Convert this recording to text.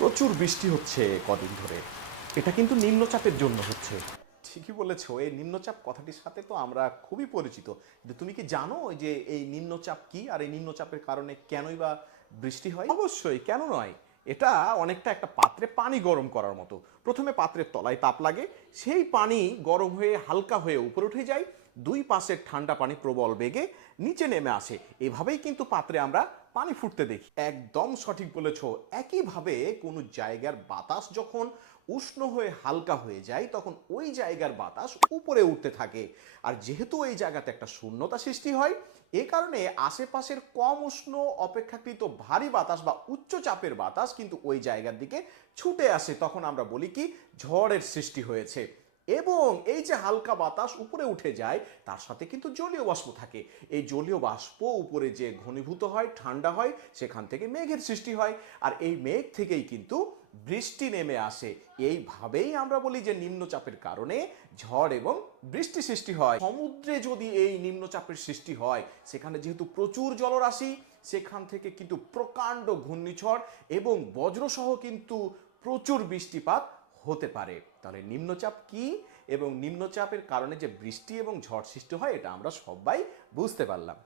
প্রচুর বৃষ্টি হচ্ছে কদিন ধরে। এটা কিন্তু নিম্নচাপের জন্য হচ্ছে। ঠিকই বলেছ এই নিম্নচাপ কথাটির সাথে তো আমরা খুবই পরিচিত। কিন্তু তুমি কি জানো যে এই নিম্নচাপ কি আর এই নিম্নচাপের কারণে কেনই বা বৃষ্টি হয়? অবশ্যই কেন নয়। এটা অনেকটা একটা পাত্রে পানি গরম করার মতো। প্রথমে পাত্রের তলায় তাপ লাগে সেই পানি গরম হয়ে হালকা হয়ে উপরে উঠে যায় দুই পাশের ঠান্ডা পানি প্রবল বেগে নিচে নেমে আসে। এভাবেই কিন্তু পাত্রে আমরা পানি ফুটতে দেখি। একদম সঠিক বলেছ। একইভাবে কোনো জায়গার বাতাস যখন উষ্ণ হয়ে হালকা হয়ে যায়, তখন ওই জায়গার বাতাস উপরে উঠতে থাকে। আর যেহেতু এই জায়গাতে একটা শূন্যতা সৃষ্টি হয়, এ কারণে আশেপাশের কম উষ্ণ, অপেক্ষাকৃত ভারী বাতাস বা উচ্চ চাপের বাতাস কিন্তু ওই জায়গার দিকে ছুটে আসে। তখন আমরা বলি কি, ঝড়ের সৃষ্টি হয়েছে। এবং এই যে হালকা বাতাস উপরে উঠে যায়, তার সাথে কিন্তু জলীয় বাষ্প থাকে। এই জলীয় বাষ্প উপরে যে ঘনীভূত হয়, ঠান্ডা হয়, সেখান থেকে মেঘের সৃষ্টি হয়। আর এই মেঘ থেকেই কিন্তু বৃষ্টি নেমে আসে। এইভাবেই আমরা বলি যে নিম্নচাপের কারণে ঝড় এবং বৃষ্টি সৃষ্টি হয়। সমুদ্রে যদি এই নিম্নচাপের সৃষ্টি হয়, সেখানে যেহেতু প্রচুর জলরাশি, সেখান থেকে কিন্তু প্রকাণ্ড ঘূর্ণিঝড় এবং বজ্রসহ কিন্তু প্রচুর বৃষ্টিপাত হতে পারে। তাহলে নিম্নচাপ কি এবং নিম্নচাপের কারণে যে বৃষ্টি এবং ঝড় সৃষ্টি হয়, এটা আমরা সবাই বুঝতে পারলাম।